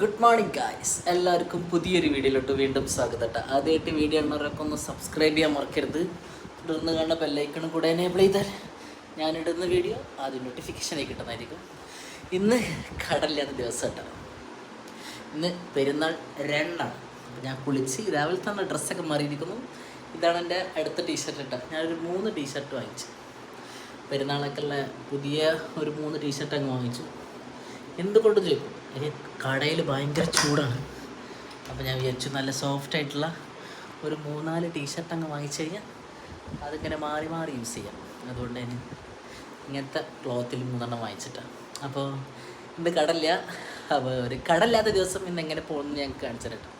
Good morning guys, എല്ലാവർക്കും പുതിയൊരു വീഡിയോയിലോട്ട് വീണ്ടും സ്വാഗതം. ആദ്യമായിട്ട് വീഡിയോ ഉള്ളവരൊക്കെ ഒന്ന് സബ്സ്ക്രൈബ് ചെയ്യാൻ മറക്കരുത്. തുടർന്ന് കാണുന്ന ബെല്ലൈക്കണും കൂടെ എനേബിൾ ചെയ്താൽ ഞാനിടുന്ന വീഡിയോ ആദ്യം നോട്ടിഫിക്കേഷനായി കിട്ടുന്നതായിരിക്കും. ഇന്ന് കടലില്ലാത്ത ദിവസം കേട്ടോ. ഇന്ന് പെരുന്നാൾ 2 ഞാൻ കുളിച്ച് രാവിലെ തന്നെ ഡ്രസ്സൊക്കെ മാറിയിരിക്കുന്നു. ഇതാണ് എൻ്റെ അടുത്ത ടീഷർട്ട് കേട്ടോ. ഞാനൊരു 3 ടീഷർട്ട് വാങ്ങിച്ചു. പെരുന്നാളൊക്കെ ഉള്ള പുതിയ ഒരു 3 ടീഷർട്ട് അങ്ങ് വാങ്ങിച്ചു. എന്തുകൊണ്ട് ചോദിക്കും, ഇനി കടയിൽ ഭയങ്കര ചൂടാണ്. അപ്പോൾ ഞാൻ വിചാരിച്ചു നല്ല സോഫ്റ്റ് ആയിട്ടുള്ള ഒരു 3-4 ടീഷർട്ട് അങ്ങ് വാങ്ങിച്ചു കഴിഞ്ഞാൽ അതിങ്ങനെ മാറി മാറി യൂസ് ചെയ്യാം. അതുകൊണ്ട് ഞാൻ ഇങ്ങനത്തെ ക്ലോത്തിൽ 3 വാങ്ങിച്ചിട്ടാണ്. അപ്പോൾ ഇന്ന് കടലില്ല. അപ്പോൾ ഒരു കടലില്ലാത്ത ദിവസം ഇന്ന് എങ്ങനെ പോകുമെന്ന് ഞങ്ങൾക്ക് കാണിച്ചു തരട്ടെ.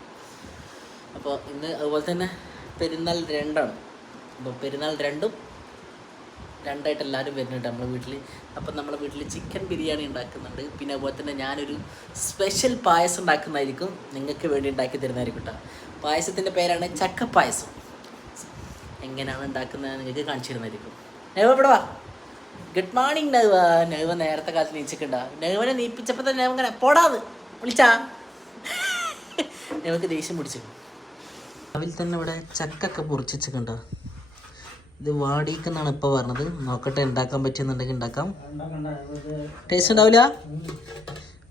അപ്പോൾ ഇന്ന് അതുപോലെ തന്നെ പെരുന്നാൾ 2. അപ്പോൾ പെരുന്നാൾ 2 എല്ലാവരും വരുന്നുണ്ട് നമ്മുടെ വീട്ടിൽ. അപ്പം നമ്മുടെ വീട്ടിൽ ചിക്കൻ ബിരിയാണി ഉണ്ടാക്കുന്നുണ്ട്. പിന്നെ അതുപോലെ തന്നെ ഞാനൊരു സ്പെഷ്യൽ പായസം ഉണ്ടാക്കുന്നതായിരിക്കും, നിങ്ങൾക്ക് വേണ്ടി ഉണ്ടാക്കി തരുന്നതായിരിക്കും കേട്ടോ. പായസത്തിൻ്റെ പേരാണ് ചക്കപ്പായസം. എങ്ങനെയാണ് ഉണ്ടാക്കുന്നത് നിങ്ങൾക്ക് കാണിച്ചു തരുന്നതായിരിക്കും. നെഹ്വ ഇവിടെ വാ. Good morning നെഹ്വ. നെഹ്വ നേരത്തെ കാലത്ത് നീച്ചിട്ടുണ്ടാ. നെഹ്വനെ നീപ്പിച്ചപ്പോൾ തന്നെ അങ്ങനെ പോടാത് വിളിച്ചാ നെഹ്വക്ക് ദേഷ്യം പിടിച്ചു. അതിൽ തന്നെ ഇവിടെ ചക്കൊക്കെ പൊറിച്ചിട്ടുണ്ടോ. ഇത് വാടിക്കെന്നാണ് ഇപ്പോൾ പറഞ്ഞത്. നോക്കട്ടെ, ഉണ്ടാക്കാൻ പറ്റുന്നുണ്ടെങ്കിൽ ഉണ്ടാക്കാം. ടേസ്റ്റ് ഉണ്ടാവില്ല.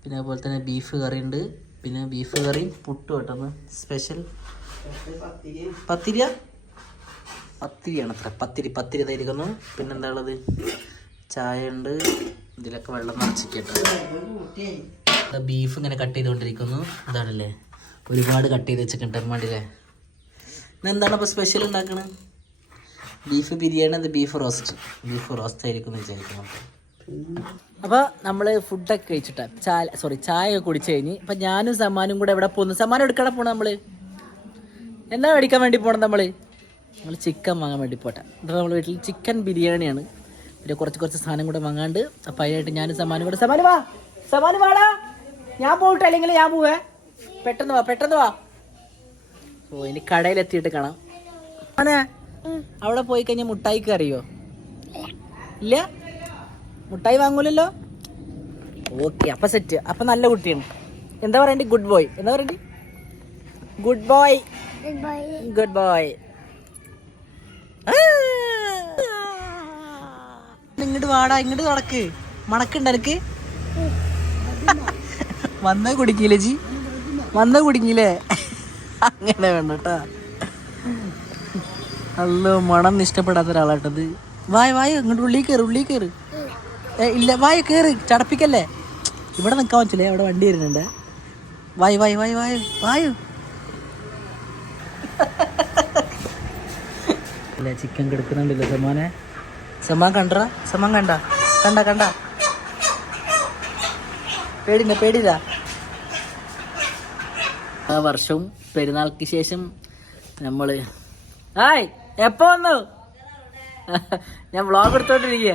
പിന്നെ അതുപോലെ തന്നെ ബീഫ് കറി ഉണ്ട്. പിന്നെ ബീഫ് കറിയും പുട്ടും കേട്ടോ സ്പെഷ്യൽ. പത്തിരിയാണ് അത്ര. പത്തിരി തരിക്കുന്നു. പിന്നെന്താ ഉള്ളത്, ചായ ഉണ്ട്. ഇതിലൊക്കെ വെള്ളം നിറച്ചിട്ടോ. ബീഫ് ഇങ്ങനെ കട്ട് ചെയ്തുകൊണ്ടിരിക്കുന്നു. ഇതാണല്ലേ, ഒരുപാട് കട്ട് ചെയ്ത് വെച്ചിട്ടുണ്ട് മണ്ടിയിലെ. ഇന്നെന്താണ് അപ്പോൾ സ്പെഷ്യൽ ഉണ്ടാക്കണത്? ബീഫ് ബിരിയാണി, അത് ബീഫ് റോസ്റ്റ് ആയിരിക്കും എന്ന് വിചാരിക്കണം. അപ്പോൾ നമ്മൾ ഫുഡൊക്കെ കഴിച്ചിട്ടാ ചായ ഒക്കെ കുടിച്ചു കഴിഞ്ഞ് ഇപ്പം ഞാനും സമ്മാനും കൂടെ എവിടെ പോകുന്നു? സമ്മാനം എടുക്കണം പോണം. നമ്മൾ എന്താ മേടിക്കാൻ വേണ്ടി പോകണം? നമ്മൾ ചിക്കൻ വാങ്ങാൻ വേണ്ടി പോട്ടെ. അപ്പോൾ നമ്മൾ വീട്ടിൽ ചിക്കൻ ബിരിയാണിയാണ്. പിന്നെ കുറച്ച് സാധനം കൂടെ വാങ്ങാണ്ട്. അപ്പം അതിനായിട്ട് ഞാനും സമ്മാനും കൂടെ. സമ്മാനം വാടാ, ഞാൻ പോട്ടെ, അല്ലെങ്കിൽ ഞാൻ പോവേ. പെട്ടെന്ന് വാ. ഓ, ഇനി കടയിലെത്തിയിട്ട് കാണാം. അവിടെ പോയി കഴിഞ്ഞാൽ മുട്ടായിക്ക് അറിയോ? ഇല്ല, മുട്ടായി വാങ്ങൂലല്ലോ. ഓക്കെ, അപ്പം സെറ്റ്. അപ്പം നല്ല കുട്ടിയാണ്. എന്താ പറയണ്ടേ? Good boy. എന്താ പറയണ്ടേ? Good boy. ഇങ്ങോട്ട് വാടാ, ഇങ്ങോട്ട് നടക്ക്. മണക്കുണ്ട് എനിക്ക്. വന്ന കുടുങ്ങിയില്ലേ? അങ്ങനെ വേണ്ട കേട്ടാ. അല്ലോ, മണം ഇഷ്ടപ്പെടാത്ത ഒരാളാട്ടത്. വായ ഇങ്ങോട്ട് ഉള്ളിൽ കയറ്. ഇല്ല, വായ കയറി ചടപ്പിക്കല്ലേ. ഇവിടെ നിൽക്കാൻ പറ്റില്ലേ, അവിടെ വണ്ടി വരുന്നുണ്ട്. വായു അല്ലേ. ചിക്കൻ കിടക്കുന്നുണ്ടല്ലോ സമ്മാൻ കണ്ട പേടില്ല. ആ വർഷവും പെരുന്നാൾക്ക് ശേഷം നമ്മള് എപ്പോ വന്നു? ഞാൻ വ്ളോഗ് എടുത്തോണ്ടിരിക്കുക.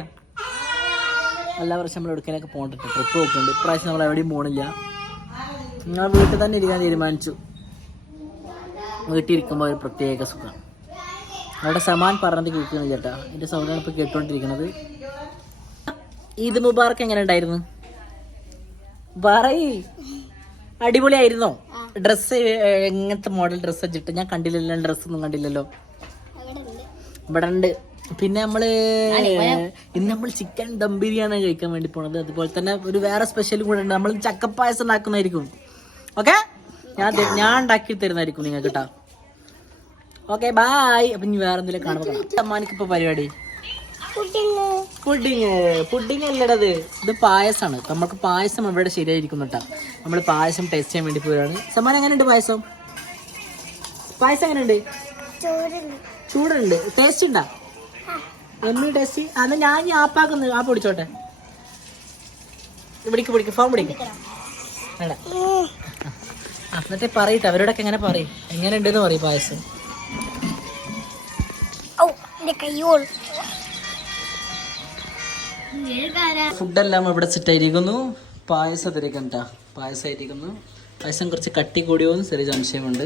എല്ലാ വർഷം നമ്മൾ എടുക്കാനൊക്കെ പോകണ്ട, ട്രിപ്പ് നോക്കുന്നുണ്ട്. ഇപ്രാവശ്യം നമ്മൾ എവിടെയും പോകണില്ല. നിങ്ങൾ വീട്ടിൽ തന്നെ ഇരിക്കാൻ തീരുമാനിച്ചു. വീട്ടിൽ ഇരിക്കുമ്പോൾ ഒരു പ്രത്യേക സുഖം. അവിടെ സമാൻ പറഞ്ഞത് കേൾക്കുന്നു ചേട്ടാ. എൻ്റെ സൗണ്ടാണ് ഇപ്പോൾ കേട്ടോണ്ടിരിക്കുന്നത്. ഈദ് മുബാറക്ക് എങ്ങനെ ഉണ്ടായിരുന്നു? അടിപൊളിയായിരുന്നോ? ഡ്രസ്സ് എങ്ങനത്തെ മോഡൽ ഡ്രസ്സ് വെച്ചിട്ട്? ഞാൻ കണ്ടില്ലല്ലോ, ഡ്രസ്സൊന്നും കണ്ടില്ലല്ലോ. ഇവിടെ ഉണ്ട്. പിന്നെ ഇന്ന് നമ്മൾ ചിക്കൻ ദം ബിരിയാണി കഴിക്കാൻ വേണ്ടി പോണത്. അതുപോലെ തന്നെ ഒരു വേറെ സ്പെഷ്യലും കൂടെ ഉണ്ട്. നമ്മൾ ചക്കപ്പായസം ഉണ്ടാക്കുന്നതായിരിക്കും. ഓക്കെ, ഞാൻ ഉണ്ടാക്കി തരുന്നതായിരിക്കും നിങ്ങൾക്ക് കേട്ടോ. Okay, bye. അപ്പം ഇനി വേറെ എന്തെങ്കിലും കാണുമ്പോൾ സമ്മാനിക്ക് ഇപ്പോൾ പരിപാടി പുഡിങ് അല്ലടത്, ഇത് പായസമാണ്. നമുക്ക് പായസം ഇവിടെ ശരിയായിരിക്കുന്നു കേട്ടോ. നമ്മൾ പായസം ടേസ്റ്റ് ചെയ്യാൻ വേണ്ടി പോയാണ്. സമ്മാനം എങ്ങനെയുണ്ട് പായസം എങ്ങനെയുണ്ട്? ചൂടുണ്ട്. ടേസ്റ്റ് ഉണ്ടാ? എമ്മി ടേസ്റ്റ്. അന്ന് ഞാൻ ആപ്പാക്കുന്നു. ആ പൊടിച്ചോട്ടെ. പിടിക്ക് ഫോൺ പിടിക്കും. വേണ്ട, എന്നിട്ട് പറയട്ടെ അവരോടൊക്കെ എങ്ങനെ പറയും, എങ്ങനെയുണ്ടെന്ന് പറയും പായസം. ഫുഡെല്ലാം ഇവിടെ സെറ്റായിരിക്കുന്നു. പായസം കുറച്ച് കട്ടി കൂടിയോന്ന് ചെറിയ സംശയമുണ്ട്.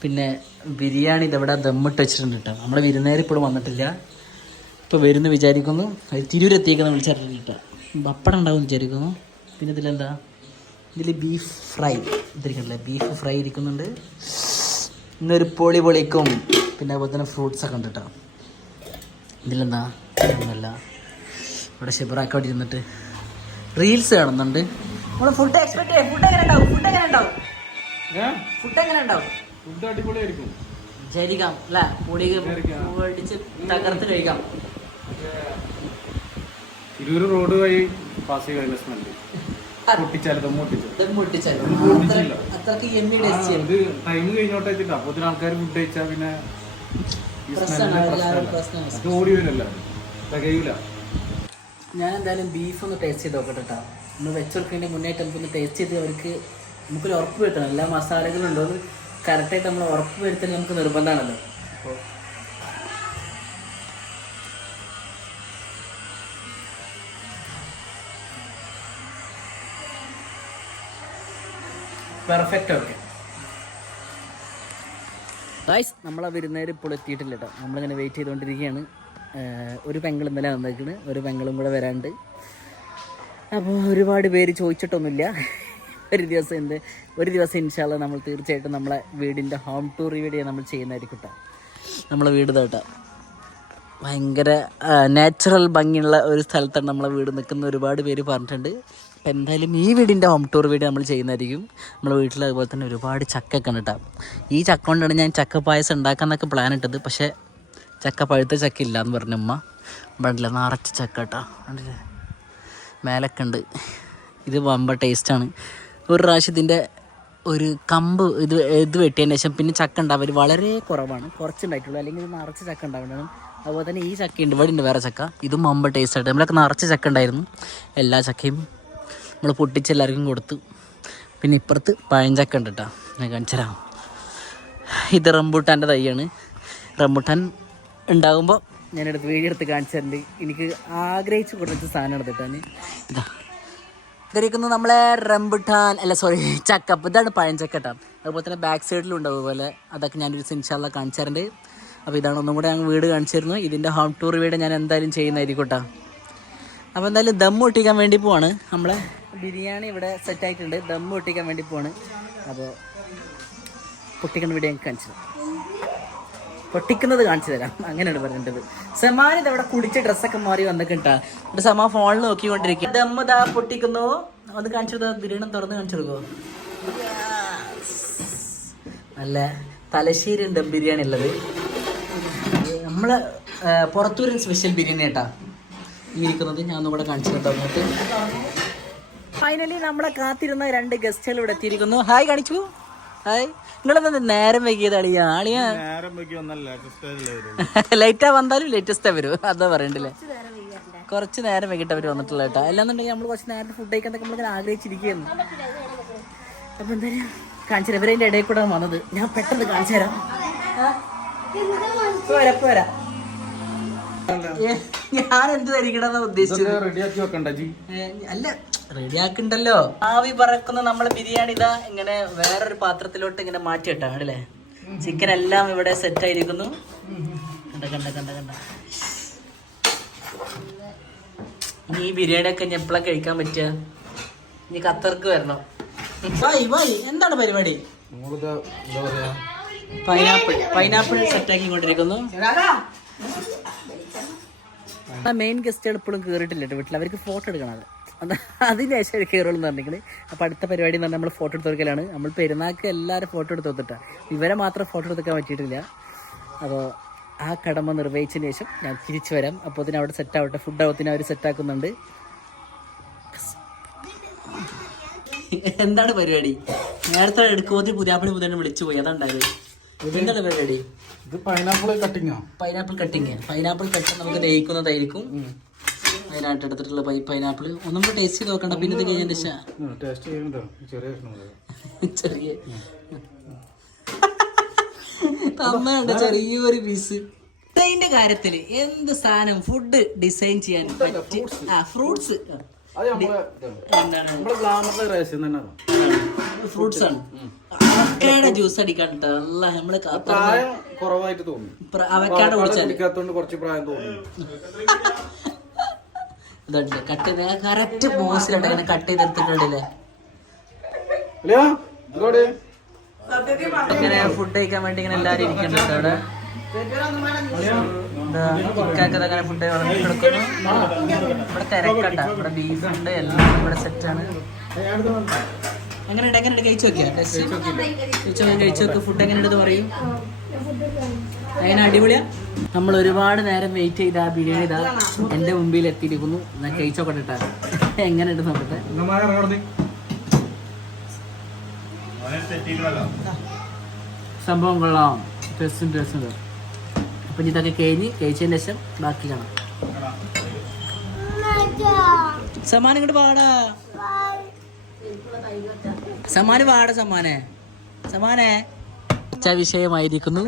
പിന്നെ ബിരിയാണി ഇതെവിടെ ദമ്മിട്ട് വെച്ചിട്ടുണ്ട് കേട്ടോ. നമ്മുടെ വിരുന്നേരം ഇപ്പോഴും വന്നിട്ടില്ല. ഇപ്പോൾ വരുന്നു വിചാരിക്കുന്നു. തിരൂരെത്തിയേക്കുന്ന വിളിച്ചിട്ടില്ല കേട്ടോ. പപ്പടം ഉണ്ടാവും വിചാരിക്കുന്നു. പിന്നെ ഇതിലെന്താ ഇതിൽ ബീഫ് ഫ്രൈ ഇതിരിക്കണല്ലേ, ബീഫ് ഫ്രൈ ഇരിക്കുന്നുണ്ട്. ഇന്നൊരു പൊളിക്കും. പിന്നെ അതുപോലെ തന്നെ ഫ്രൂട്ട്സൊക്കെ ഉണ്ട് കേട്ടോ. ഇതിലെന്താ ഒന്നല്ല, ഇവിടെ ഷെബറാക്കി അവിടെ ഇരുന്നിട്ട് റീൽസ് കാണുന്നുണ്ട്. നമ്മൾ ഫുഡ് എക്സ്പെക്ട് ചെയ്യാം. ഫുഡ് എങ്ങനെ ഉണ്ടാവും? ഫുഡ് അടിപൊളിയായിരിക്കും. വിചാരിക്കാം അല്ലേ, പൊടി അടിച്ച് തകർത്ത് കഴിക്കാം. തിരൂർ റോഡ് വഴി പാസ് ചെയ്യുന്ന സ്മെല്ല് അത്രക്ക് എമ്മി ടേസ്റ്റ്. ഇത് ടൈം കഴിഞ്ഞോട്ടെ വെച്ചിട്ടാ. അപ്പൊ ആൾക്കാർ ഫുഡ് കഴിച്ചാൽ പിന്നെ ഓടി വരില്ല, തികയൂല. ഞാൻ എന്തായാലും ബീഫ് ഒന്ന് ടേസ്റ്റ് ചെയ്ത് നോക്കട്ടെ കേട്ടോ. നമ്മൾ വെച്ചെടുക്കുന്നതിന് മുന്നായിട്ട് നമുക്കൊന്ന് ടേസ്റ്റ് ചെയ്ത് നമുക്കൊരു ഉറപ്പ് വരുത്തണം. എല്ലാ മസാലകളും ഉണ്ടോ എന്ന് കറക്റ്റായിട്ട് നമ്മൾ ഉറപ്പ് വരുത്തൽ നമുക്ക് നിർബന്ധമാണല്ലോ. അപ്പോൾ പെർഫെക്റ്റ്. ഓക്കെ ഗായ്സ്, നമ്മളെ വിരുന്നേര് ഇപ്പോൾ എത്തിയിട്ടില്ല കേട്ടോ. നമ്മളിങ്ങനെ വെയിറ്റ് ചെയ്തുകൊണ്ടിരിക്കുകയാണ്. ഒരു പെങ്ങൾ ഇന്നലെ വന്നേക്കണ്, ഒരു പെങ്ങളും കൂടെ വരാണ്ട്. അപ്പോൾ ഒരുപാട് പേര് ചോദിച്ചിട്ടൊന്നുമില്ല. ഒരു ദിവസം ഇൻഷാല്ല നമ്മൾ തീർച്ചയായിട്ടും നമ്മളെ വീടിൻ്റെ ഹോം ടൂർ വീഡിയോ നമ്മൾ ചെയ്യുന്നതായിരിക്കും കേട്ടോ. നമ്മളെ വീട് കേട്ടോ ഭയങ്കര നാച്ചുറൽ ഭംഗിയുള്ള ഒരു സ്ഥലത്താണ് നമ്മളെ വീട് നിൽക്കുന്ന ഒരുപാട് പേര് പറഞ്ഞിട്ടുണ്ട്. അപ്പം എന്തായാലും ഈ വീടിൻ്റെ ഹോം ടൂർ വീഡിയോ നമ്മൾ ചെയ്യുന്നതായിരിക്കും. നമ്മളെ വീട്ടിൽ അതുപോലെ തന്നെ ഒരുപാട് ചക്കൊക്കെ ഉണ്ട് കേട്ടോ. ഈ ചക്ക കൊണ്ടാണ് ഞാൻ ചക്ക പായസം ഉണ്ടാക്കാമെന്നൊക്കെ പ്ലാൻ ഇട്ടത്. പക്ഷേ ചക്ക പഴുത്ത ചക്ക ഇല്ല എന്ന് പറഞ്ഞ ഉമ്മ. ഇവിടെ നിറച്ച് ചക്ക കേട്ടോ, കണ്ടില്ലേ മേലൊക്കെ ഉണ്ട്. ഇത് വമ്പ ടേസ്റ്റാണ്. ഒരു പ്രാവശ്യം ഇതിൻ്റെ ഒരു കമ്പ് ഇത് വെട്ടിയതിന് ശേഷം പിന്നെ ചക്ക ഉണ്ടാവൽ വളരെ കുറവാണ്, കുറച്ചുണ്ടായിട്ടുള്ളൂ. അല്ലെങ്കിൽ ഇത് നിറച്ച് ചക്ക ഉണ്ടാവുന്നതാണ്. അതുപോലെ തന്നെ ഈ ചക്ക ഉണ്ട്, ഇവിടെ ഉണ്ട് വേറെ ചക്ക. ഇതും വമ്പ ടേസ്റ്റായിട്ട് നമ്മളൊക്കെ നിറച്ച് ചക്ക ഉണ്ടായിരുന്നു. എല്ലാ ചക്കയും നമ്മൾ പൊട്ടിച്ച് എല്ലാവർക്കും കൊടുത്തു. പിന്നെ ഇപ്പുറത്ത് പഴഞ്ചക്ക ഉണ്ട് കേട്ടോ, ഞാൻ കാണിച്ചു തരാം. ഇത് റംബൂട്ടാൻ്റെ തൈയാണ്. റംബൂട്ടാൻ ഉണ്ടാകുമ്പോൾ ഞാനെടുത്ത് വീഡിയോ എടുത്ത് കാണിച്ചിട്ടുണ്ട്. എനിക്ക് ആഗ്രഹിച്ച് കൊടുത്ത സാധനം എടുത്തിട്ടാണ് ഇതാ ഇതായിരിക്കുന്നു നമ്മളെ റംബുട്ടാൻ, ചക്കപ്പ്. ഇതാണ് പഴഞ്ചക്ക കേട്ടോ. അതുപോലെ തന്നെ ബാക്ക് സൈഡിലും ഉണ്ട് അതുപോലെ. അതൊക്കെ ഞാനൊരു ഇൻഷാല്ലാ കാണിച്ചാറുണ്ട്. അപ്പോൾ ഇതാണ് ഒന്നും കൂടെ ഞങ്ങൾ വീട് കാണിച്ചിരുന്നു. ഇതിൻ്റെ ഹോം ടൂർ വീഡിയോ ഞാൻ എന്തായാലും ചെയ്യുന്നതായിരിക്കും കേട്ടോ. അപ്പോൾ എന്തായാലും ദം പൊട്ടിക്കാൻ വേണ്ടി പോവാണ്. നമ്മളെ ബിരിയാണി ഇവിടെ സെറ്റായിട്ടുണ്ട്. ദം പൊട്ടിക്കാൻ വേണ്ടി പോവാണ്. അപ്പോൾ പൊട്ടിക്കുന്ന വീഡിയോ ഞങ്ങൾക്ക് കാണിച്ചു തരാം. പൊട്ടിക്കുന്നത് കാണിച്ചു തരാം, അങ്ങനെയാണ് പറയേണ്ടത്. സമാൻ ഇതവിടെ കുടിച്ച് ഡ്രസ്സൊക്കെ മാറി വന്നിട്ടാ. എന്നിട്ട് സമാ ഫോണിൽ നോക്കിക്കൊണ്ടിരിക്കുക. ദമ്മ ദാ പൊട്ടിക്കുന്നു. അത് കാണിച്ചത് ബിരിയാണി തുറന്ന് കാണിച്ചു കൊടുക്കുമോ? നല്ല തലശ്ശേരി ദം ബിരിയാണി ഉള്ളത്. നമ്മളെ പുറത്തൂരൻ സ്പെഷ്യൽ ബിരിയാണി കേട്ടാ ഇരിക്കുന്നത്. ഞാൻ ഒന്നുകൂടെ കാണിച്ചു തന്നിട്ട് ഫൈനലി നമ്മളെ കാത്തിരുന്ന 2 ഗസ്റ്റുകൾ ഇവിടെ എത്തിയിരിക്കുന്നു. ഹായ് കാണിച്ചു. ഹായ്, നിങ്ങളെന്താ നേരം വൈകിയത്? ആളിയാ ലൈറ്റാ വന്നാലും ലേറ്റസ്റ്റാ വരും, അതാ പറയണ്ടല്ലേ. കുറച്ച് നേരം വൈകിട്ട് അവർ വന്നിട്ടുള്ള കേട്ടോ. അല്ലാന്നുണ്ടെങ്കിൽ നമ്മൾ കുറച്ച് നേരത്തെ ഫുഡ് കഴിക്കാന്നൊക്കെ നമ്മളിങ്ങനെ ആഗ്രഹിച്ചിരിക്കുകയായിരുന്നു. അപ്പോൾ എന്തായാലും കാണിച്ചു തരാം. ഇവരതിൻ്റെ ഇടയിൽ കൂടെ വന്നത്. ഞാൻ പെട്ടെന്ന് കാണിച്ചു തരാം. വരാം. ഞാൻ എന്ത് ധരിക്കണമെന്നാ ഉദ്ദേശിച്ചത്? അല്ല, റെഡിയാക്കുണ്ടല്ലോ. ആവി പറക്കുന്ന നമ്മളെ ബിരിയാണി ഇതാ ഇങ്ങനെ വേറൊരു പാത്രത്തിലോട്ട് ഇങ്ങനെ മാറ്റി ഇട്ടാണ് അല്ലേ. ചിക്കൻ എല്ലാം ഇവിടെ സെറ്റ് ആയിരിക്കുന്നു. കണ്ട ഇനി ഈ ബിരിയാണി ഒക്കെ ഇനി എപ്പോഴാണ് കഴിക്കാൻ പറ്റുക? ഇനി ഖത്തർക്ക് വരണം. എന്താണ് പരിപാടി? പൈനാപ്പിൾ സെറ്റാക്കി കൊണ്ടിരിക്കുന്നു. മെയിൻ ഗസ്റ്റുകൾ ഇപ്പോഴും കയറിയിട്ടില്ല കേട്ടോ വീട്ടിൽ. അവർക്ക് ഫോട്ടോ എടുക്കണം. അതിന് ശേഷം കയറുള്ളൂ എന്ന് പറഞ്ഞിട്ട്. അപ്പോൾ അടുത്ത പരിപാടി എന്ന് പറഞ്ഞാൽ നമ്മൾ ഫോട്ടോ എടുത്ത് കൊടുക്കലാണ്. നമ്മൾ പെരുന്നാൾക്ക് എല്ലാവരും ഫോട്ടോ എടുത്ത് കൊടുത്തിട്ടാണ്. ഇവരെ മാത്രം ഫോട്ടോ എടുക്കാൻ പറ്റിയിട്ടില്ല. അപ്പോൾ ആ കടമ നിർവഹിച്ചതിന് ശേഷം ഞാൻ തിരിച്ചു വരാം. അപ്പോൾ അതിന് അവിടെ സെറ്റാവട്ടെ. ഫുഡ് ആവത്തിന് അവർ സെറ്റാക്കുന്നുണ്ട്. എന്താണ് പരിപാടി? നേരത്തെ എടുക്കുമ്പോൾ പുതിയാപ്പിളി പുതിയ വിളിച്ചു പോയി. അതുണ്ടായത്. എന്താണ് പരിപാടി? ഇത് പൈനാപ്പിൾ കട്ടിങ്. പൈനാപ്പിൾ കട്ട് നമുക്ക് ദഹിക്കുന്നതായിരിക്കും. അതിനായിട്ട് എടുത്തിട്ടുള്ള പൈനാപ്പിൾ ഒന്നും കൂടെ ടേസ്റ്റ് ചെയ്ത് നോക്കണ്ട. പിന്നെ ഇത് കഴിഞ്ഞതിന്റെ ചെറിയ അമ്മയുണ്ട് ചെറിയൊരു പീസ്. ഡിസൈൻ്റെ കാര്യത്തിൽ എന്ത് സാധനം ഫുഡ് ഡിസൈൻ ചെയ്യാൻ പറ്റും. ഫ്രൂട്ട്സ് ഫ്രൂട്ട്സ് ആണ്. അവക്കാട ജ്യൂസ് അടിക്കാൻ അല്ല നമ്മള് കുറവായിട്ട് തോന്നി. അവക്കാട കുടിച്ചാൽ കട്ട് ചെയ്ത് കറക്റ്റ് ബോസിലുണ്ട്. അങ്ങനെ കട്ട് ചെയ്തെടുത്തിട്ടുണ്ടല്ലേ. അല്ലയോ ഇതോടെ ഇങ്ങനെ ഫുഡ് കഴിക്കാൻ വേണ്ടി ഇങ്ങനെ എല്ലാവരും ഇരിക്കുന്നുണ്ട് അവിടെ. ഇക്കാക്കത് അങ്ങനെ ഫുഡ് കൊടുക്കുന്നു. ഇവിടെ തിരക്കട്ട, ഇവിടെ ബീഫുണ്ട്, എല്ലാം ഇവിടെ സെറ്റാണ്. എങ്ങനെയുണ്ട് എങ്ങനെയുണ്ട് കഴിച്ചു നോക്കിയാ? കഴിച്ചു നോക്ക്. ഫുഡ് എങ്ങനെയുണ്ടെന്ന് പറയും. അങ്ങനെ അടിപൊളിയാ. നമ്മൾ ഒരുപാട് നേരം വെയിറ്റ് ചെയ്ത ആ ബിരിയാണി ഇതാ എൻ്റെ മുമ്പിൽ എത്തിയിരിക്കുന്നു. ഞാൻ കഴിച്ചോക്കട്ടെ എങ്ങനെയുണ്ട് നോക്കട്ടെ. സംഭവം കൊള്ളാം. ടേസ്റ്റ്. അപ്പം ഇതൊക്കെ കഴിച്ചതിന് ശേഷം ബാക്കി കാണാം. സമ്മാനം ഇങ്ങോട്ട് പാടാ. സമ്മാനം പാടാ. സമ്മാനെ വിഷയമായിരിക്കുന്നു.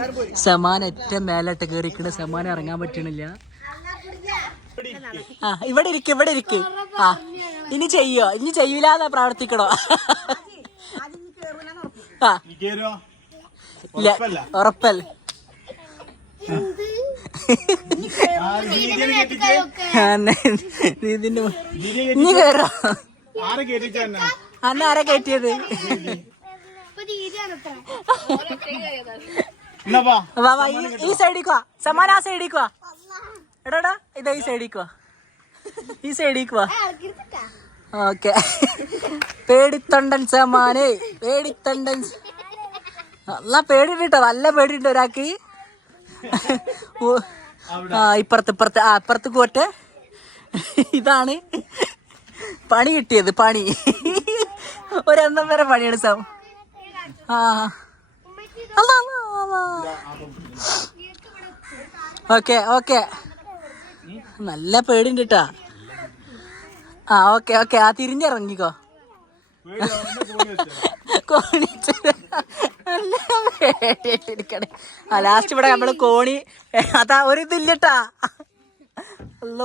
സമ്മാനം ഏറ്റവും മേലോട്ട് കയറിക്കണ്. സമ്മാനം ഇറങ്ങാൻ പറ്റണില്ല. ആ ഇവിടെ ഇരിക്ക്. ആ ഇനി ചെയ്യൂലാതെ പ്രവർത്തിക്കണോ? ആ ഇല്ല ഉറപ്പല്ല. ഇനി കേറോ? അന്ന ആരാ കയറ്റിയത്? ഈ സൈഡിക്കുവാ. സമ്മാനം ആ സൈഡിക്കുവാ. എടാ ഇതാ ഈ സൈഡിക്കുവാ. ഓക്കെ. പേടിത്തൊണ്ടൻ സമ്മാനെ. പേടിത്തൊണ്ടൻ. നല്ല പേടിട്ടോ. നല്ല പേടിണ്ട് ഒരാൾക്ക്. ആ ഇപ്പുറത്ത് പോട്ടെ. ഇതാണ് പണി കിട്ടിയത്. പണി ഒരെണ്ണം വരെ പണിയാണ് സാം. ആ ഓക്കെ. നല്ല പേടിണ്ട് കേട്ടാ. ആ ഓക്കെ. ആ തിരിഞ്ഞിറങ്ങിക്കോ. ലാസ്റ്റ് ഇവിടെ നമ്മള് കോണി അതാ ഒരിതില്ലട്ടാ.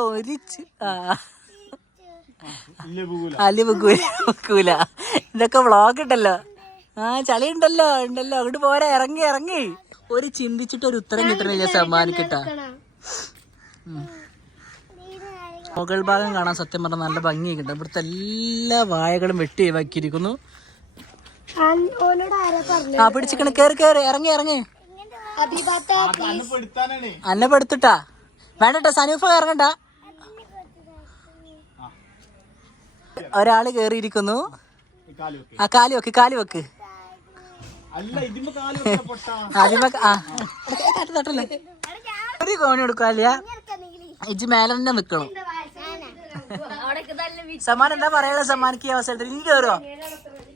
ഒരിച്ച് അല്ലി വെക്കൂല. ഇതൊക്കെ വ്ളോഗ് ഉണ്ടല്ലോ. ആ ചളി ഉണ്ടല്ലോ. അങ്ങോട്ട് പോരാ. ഇറങ്ങി. ഒരു ചിന്തിച്ചിട്ട് ഒരു ഉത്തരം കിട്ടണില്ല സമ്മാനിക്കട്ടാ. മുകൾ ഭാഗം കാണാൻ സത്യം പറഞ്ഞാൽ നല്ല ഭംഗിയൊക്കെ. ഇവിടുത്തെ എല്ലാ വാഴകളും വെട്ടി ഒഴിവാക്കിയിരിക്കുന്നു. ആ പിടിച്ചിക്കണ്. കേറി ഇറങ്ങി. അന്നെ പെടുത്തിട്ടാ. വേണ്ടട്ടാ സനൂഫ ഇറങ്ങണ്ട. ഒരാള് കേറിയിരിക്കുന്നു. ആ കാല് വെക്ക്. ഒരു കോണി കൊടുക്കാല്ല. ഇജ്ജ് മേലെ തന്നെ നിക്കണം. സമ്മാനം എന്താ പറയാ? സമ്മാനിക്ക് അവസരത്തിൽ ഇനി കേറുവോ?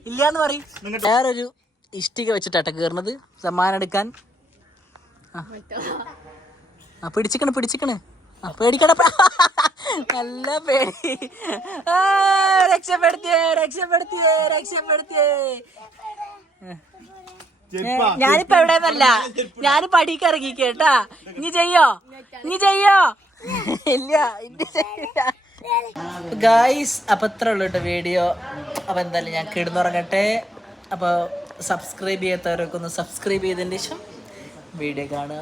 ഇല്ലാന്ന് പറയും. വേറൊരു ഇഷ്ടിക വെച്ചിട്ടാട്ടെ കേറുന്നത് സമ്മാനം എടുക്കാൻ. ആ പിടിച്ചിക്കണ്. ആ പേടിക്കട. നല്ല പേടി. രക്ഷപ്പെടുത്തിയേ. ഞാനിപ്പോ എവിടെന്നല്ല, ഞാൻ പടിക്ക് ഇറങ്ങി കേട്ടാ. ഇനി ചെയ്യോ? ഇല്ല. ഗായ്സ് അപ്പൊ ഇത്ര ഉള്ളു കേട്ടോ വീഡിയോ. അപ്പൊ എന്തായാലും ഞാൻ കിടന്നുറങ്ങട്ടെ. അപ്പൊ സബ്സ്ക്രൈബ് ചെയ്യാത്തവരൊക്കെ ഒന്ന് സബ്സ്ക്രൈബ് ചെയ്തതിന് ശേഷം വീഡിയോ കാണുക.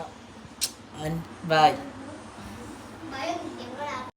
ബൈ.